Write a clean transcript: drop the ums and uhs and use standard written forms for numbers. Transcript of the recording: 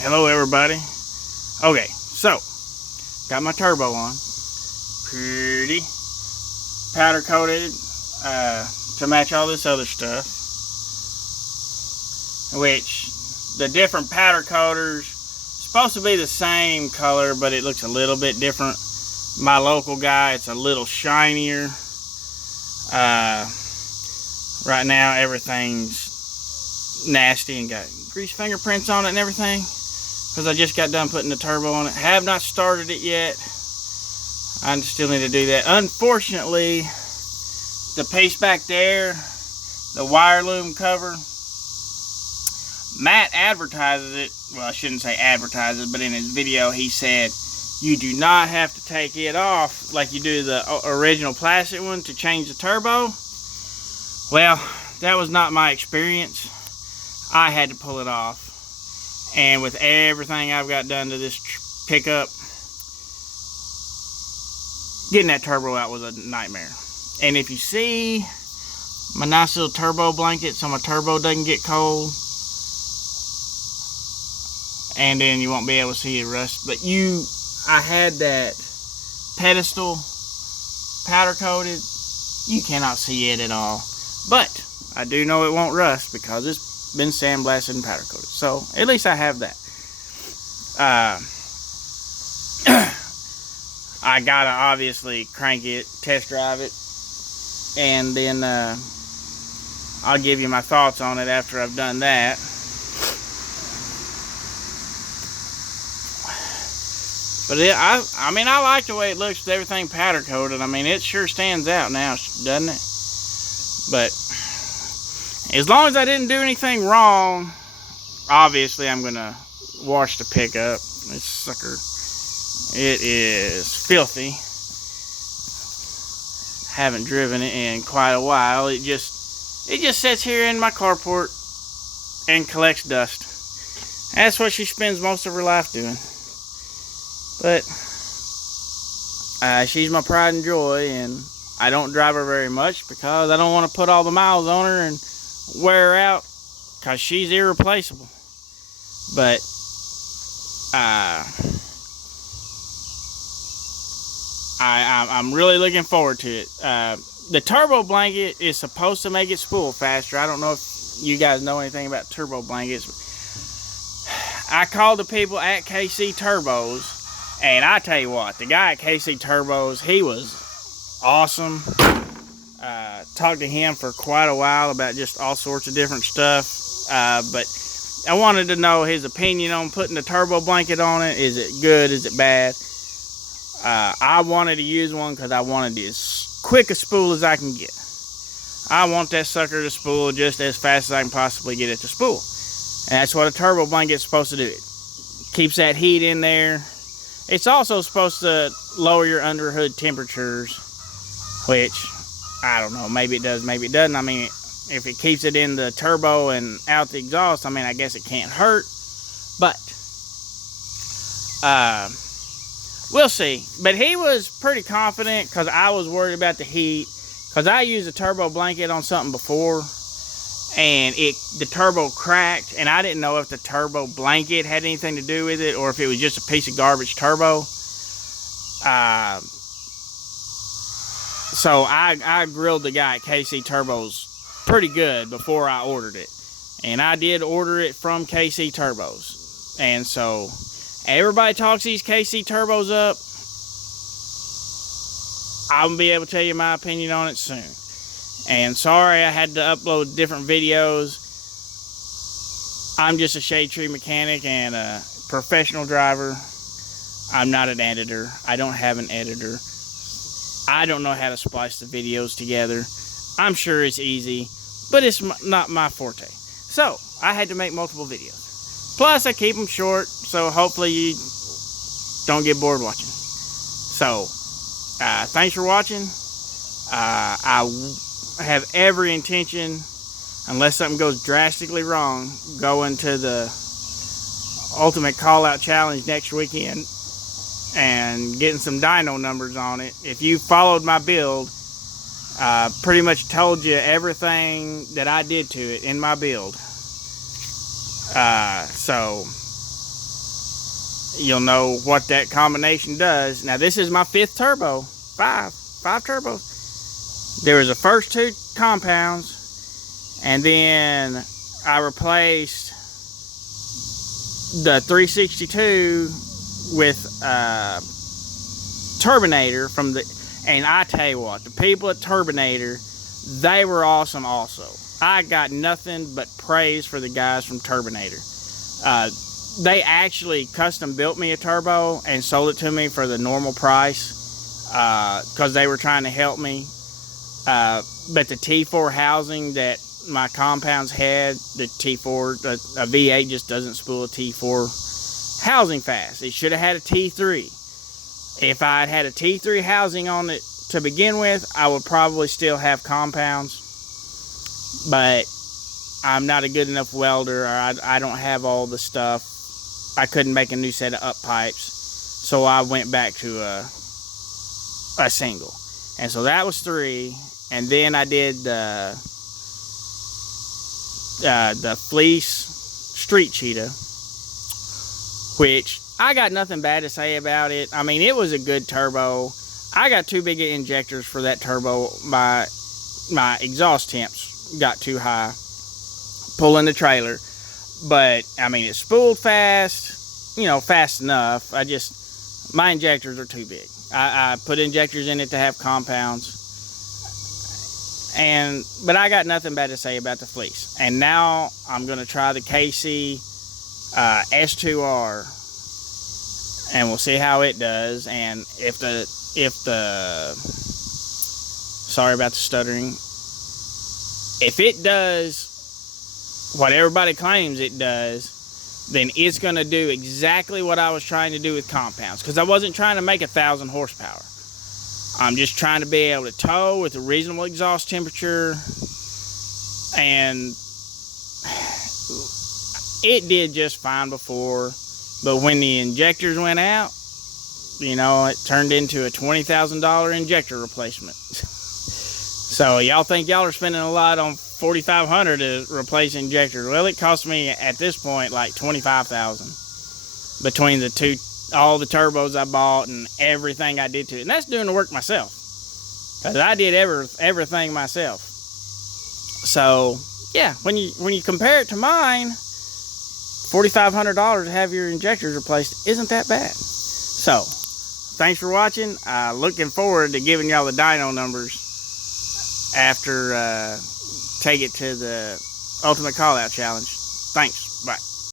Hello everybody. Okay, so got my turbo on, pretty powder coated to match all this other stuff, which the different powder coaters supposed to be the same color, but it looks a little bit different. My local guy, it's a little shinier. Right now everything's nasty and got grease fingerprints on it and everything, because I just got done putting the turbo on it. Have not started it yet. I still need to do that. Unfortunately, the piece back there, the wire loom cover, Matt advertises it. Well, I shouldn't say advertises, but in his video he said you do not have to take it off like you do the original plastic one to change the turbo. Well, that was not my experience. I had to pull it off. And with everything I've got done to this pickup, getting that turbo out was a nightmare. And if you see my nice little turbo blanket so my turbo doesn't get cold, and then you won't be able to see it rust, but I had that pedestal powder coated. You cannot see it at all, but I do know it won't rust because it's been sandblasted and powder coated. So at least I have that. I gotta obviously crank it, test drive it, and then I'll give you my thoughts on it after I've done that. But I mean, I like the way it looks with everything powder coated. I mean, it sure stands out now, doesn't it? But as long as I didn't do anything wrong, obviously I'm gonna wash the pickup. This sucker, it is filthy. Haven't driven it in quite a while. It just sits here in my carport and collects dust. That's what she spends most of her life doing. But she's my pride and joy, and I don't drive her very much because I don't want to put all the miles on her and wear her out, because she's irreplaceable. But I'm really looking forward to it. The turbo blanket is supposed to make it spool faster. I don't know if you guys know anything about turbo blankets. I called the people at KC Turbos, and I tell you what, the guy at KC Turbos, he was awesome. Talked to him for quite a while about just all sorts of different stuff. But I wanted to know his opinion on putting the turbo blanket on it. Is it good? Is it bad? I wanted to use one because I wanted as quick a spool as I can get. I want that sucker to spool just as fast as I can possibly get it to spool. And that's what a turbo blanket is supposed to do. It keeps that heat in there. It's also supposed to lower your underhood temperatures, which, I don't know, maybe it does, maybe it doesn't. I mean, if it keeps it in the turbo and out the exhaust, I mean, I guess it can't hurt. But we'll see. But he was pretty confident, because I was worried about the heat, because I used a turbo blanket on something before, and the turbo cracked, and I didn't know if the turbo blanket had anything to do with it, or if it was just a piece of garbage turbo. So I grilled the guy at KC Turbos pretty good before I ordered it. And I did order it from KC Turbos. And so everybody talks these KC Turbos up. I'll be able to tell you my opinion on it soon. And sorry I had to upload different videos. I'm just a shade tree mechanic and a professional driver. I'm not an editor. I don't have an editor. I don't know how to splice the videos together. I'm sure it's easy, but it's not my forte. So I had to make multiple videos. Plus I keep them short, so hopefully you don't get bored watching. So thanks for watching. I have every intention, unless something goes drastically wrong, going to the Ultimate Call-Out Challenge next weekend and getting some dyno numbers on it. If you followed my build, pretty much told you everything that I did to it in my build. So you'll know what that combination does. Now, this is my 5th turbo. Five turbos. There was the first 2 compounds, and then I replaced the 362 with Turbinator from the, and I tell you what, the people at Turbinator, they were awesome also. I got nothing but praise for the guys from Turbinator. They actually custom built me a turbo and sold it to me for the normal price because they were trying to help me. But the T4 housing that my compounds had, the T4, a V8 just doesn't spool a T4 housing fast. It should have had a T3. If I had a T3 housing on it to begin with, I would probably still have compounds. But I'm not a good enough welder, or I don't have all the stuff. I couldn't make a new set of up pipes. So I went back to a single. And so that was 3. And then I did the Fleece Street Cheetah, which I got nothing bad to say about it. I mean, it was a good turbo. I got too big of injectors for that turbo. My exhaust temps got too high pulling the trailer. But, I mean, it spooled fast, you know, fast enough. My injectors are too big. I put injectors in it to have compounds. But I got nothing bad to say about the Fleece. And now I'm going to try the KC S2R. And we'll see how it does. And if the sorry about the stuttering. If it does what everybody claims it does, then it's going to do exactly what I was trying to do with compounds. Because I wasn't trying to make 1,000 horsepower. I'm just trying to be able to tow with a reasonable exhaust temperature. And it did just fine before. But when the injectors went out, you know, it turned into a $20,000 injector replacement. So y'all think y'all are spending a lot on $4,500 to replace injectors. Well, it cost me at this point like $25,000 between the two, all the turbos I bought and everything I did to it. And that's doing the work myself, because I did everything myself. So yeah, when you compare it to mine, $4,500 to have your injectors replaced isn't that bad. So thanks for watching. Looking forward to giving y'all the dyno numbers after take it to the Ultimate Callout Challenge. Thanks. Bye.